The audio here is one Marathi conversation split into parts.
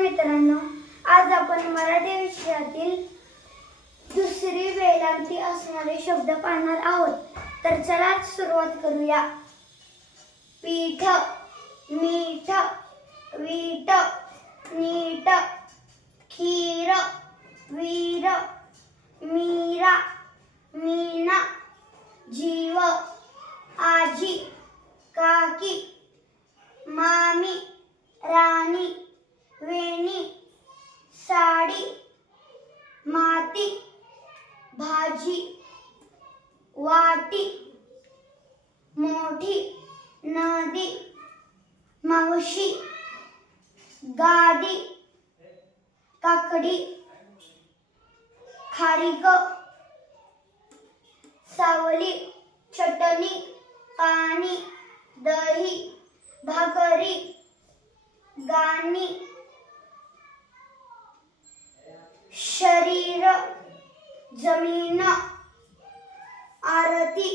मित्रांनो आज आपण मराठी विषयातील दुसरी वेलांटी असणारे शब्द पाहणार आहोत. तर चला सुरुवात करूया. पीठ मीठ वीट नीट खीर वीर मीरा मीना जीव आजी. मोठी मोठी नदी मावशी गादी काकडी खारीक सावली चटणी पाणी दही भाकरी गाणी शरीर जमीन पार्वती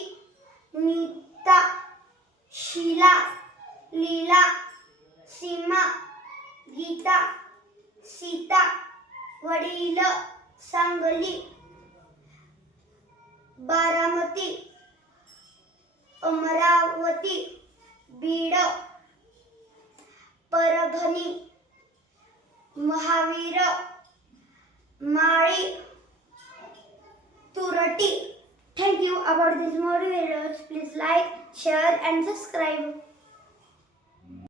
नीता शिला लीला सीमा गीता सीता वडील सांगली बारामती अमरावती बीड परभणी महावीर माळी तुरटी about this more videos. Please like, share and subscribe.